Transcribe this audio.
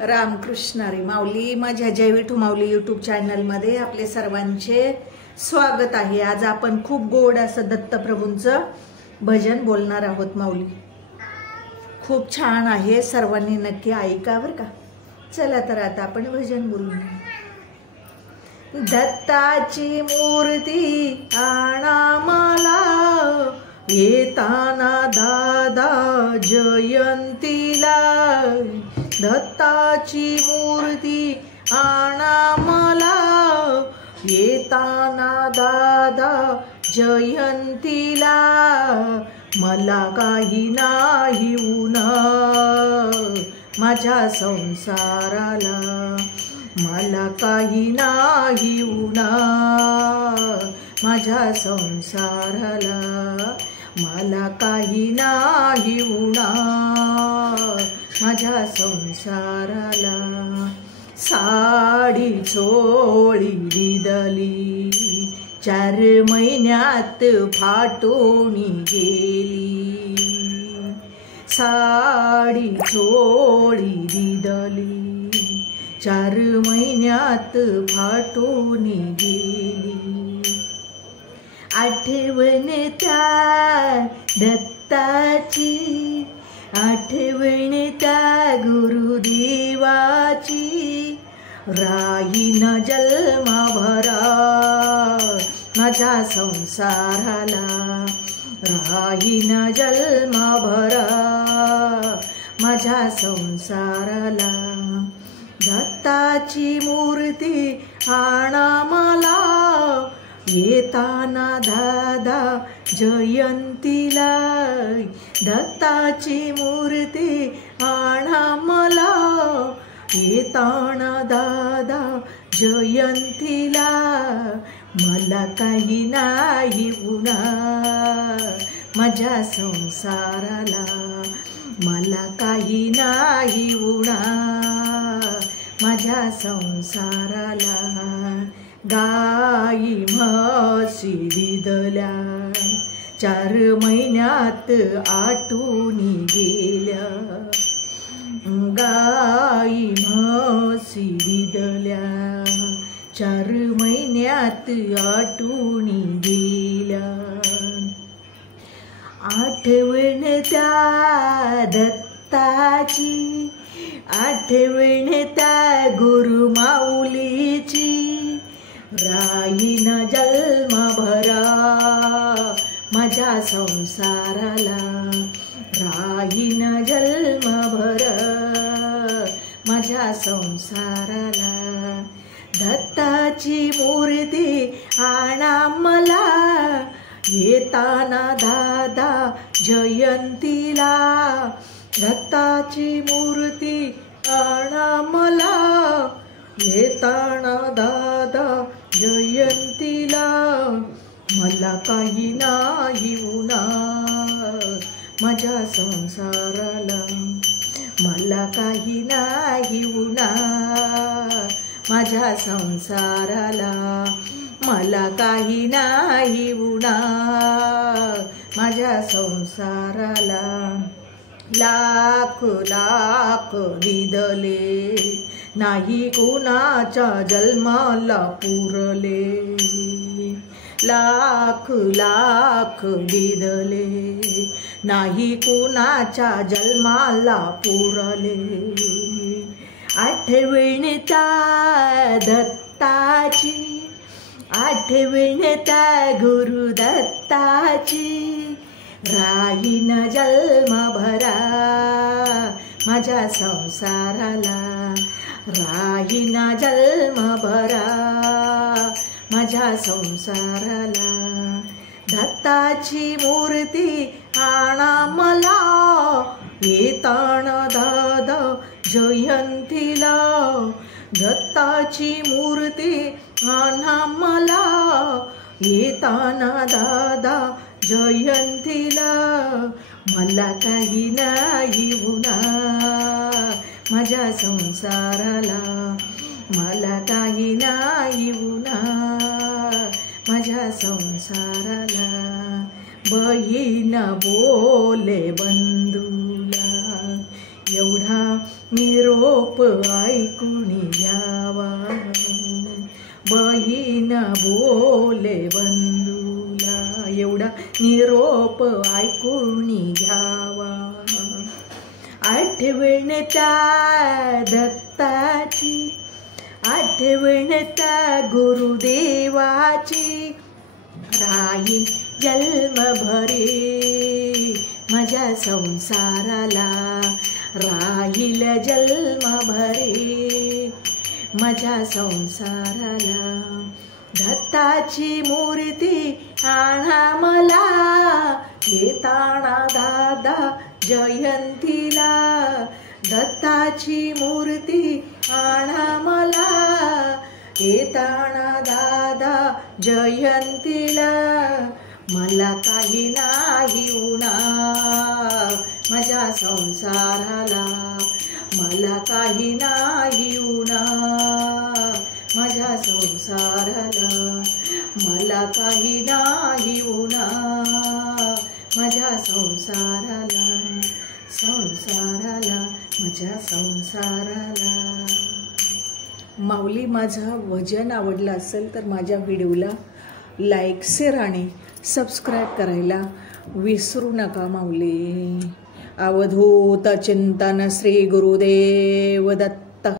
रामकृष्ण हरी माऊली माझ्या जय विठू माऊली यूट्यूब चॅनलमध्ये आपले सर्वांचे स्वागत आहे। आज आपण खूप गोड असं दत्तप्रभूंचं भजन बोलणार आहोत। माऊली खूप छान आहे, सर्वांनी नक्की ऐका बरं का। चला तर आता आपण भजन बोलूया। दत्ताची मूर्ती आणा मला, येताना दादा जयंतीला। दत्ताची मूर्ती आणा मला, येताना दादा जयंतीला। मला काही नाही उणा माझ्या संसाराला, मला काही नाही उणा माझ्या संसाराला, मला काही नाही उणा माझ्या संसाराला। साडी चोळी दिदली 4 महिन्यात फाटून गेली। साडी चोळी दिदली 4 महिन्यात फाटून गेली। आठवण त्या दत्ताची, आठवण त्या गुरुदेवाची, राहीन जन्मभरा माझ्या संसाराला, राहीन जन्मभरा माझ्या संसाराला। दत्ताची मूर्ती आणा मला, येताना दादा जयंतीला। दत्ताची मूर्ती आणा मला, येताना दादा जयंतीला। मला काही नाही उणा माझ्या संसाराला, मला काही नाही उणा माझ्या संसाराला। गाई म्हशी दिदल्या 4 महिन्यात आटून गेल्या। गाई म्हशी दिदल्या 4 महिन्यात आटून गेल्या। आठवण त्या दत्ताची, आठवण त्या गुरु माऊलीची, राहीन जन्मभरा माझ्या संसाराला, राहीन जन्मभरा माझ्या संसाराला। दत्ताची मूर्ती आणा मला, येताना दादा जयंतीला। दत्ताची मूर्ती आणा मला, येताना दादा जयंतीला। मला काही नाही उणा माझ्या संसाराला, मला काही नाही उणा माझ्या संसाराला, मला काही नाही उणा माझ्या संसाराला। लाख लाख दिदले नाही कुणाच्या जन्माला पुरले। लाख लाख दिदले नाही कुणाच्या जन्माला पुरले। आठवण त्या दत्ताची, आठवण त्या गुरुदत्ताची, राहीन जन्मभरा माझ्या संसाराला, राहीन जन्मभरा माझ्या संसाराला। दत्ताची मूर्ती आणा मला, येताना दादा जयंतीला। दत्ताची मूर्ती आणा मला, येताना दादा जयंतीला। मला काही नाही उणा माझ्या संसाराला, मला काही नाही उणा माझ्या संसाराला। बहीण बोले बंधूला, एवढा निरोप ऐकून घ्यावा, बहीण बोले बंधूला, एवढा निरोप ऐकून घ्यावा. आठवण त्या दत्ताची, आठवण त्या गुरुदेवाची, राहील जन्मभरे माझ्या संसाराला, राहील जन्मभरे माझ्या संसाराला. दत्ताची मूर्ती आणा मला, येताना दादा जयंतीला. दत्ताची मूर्ती आणा मला, येताना दादा जयंतीला. मला काही नाही उणार माझ्या संसाराला, मला काही नाही उणार माझ्या संसाराला, मला काही नाही उणार माझ्या संसाराला, संसाराला, माझ्या संसाराला. माऊली, माझं भजन आवडलं असेल तर माझ्या व्हिडिओला लाईक, शेअर आणि सबस्क्राईब करायला विसरू नका माऊली. अवधूत चिंतन श्री गुरुदेव दत्त.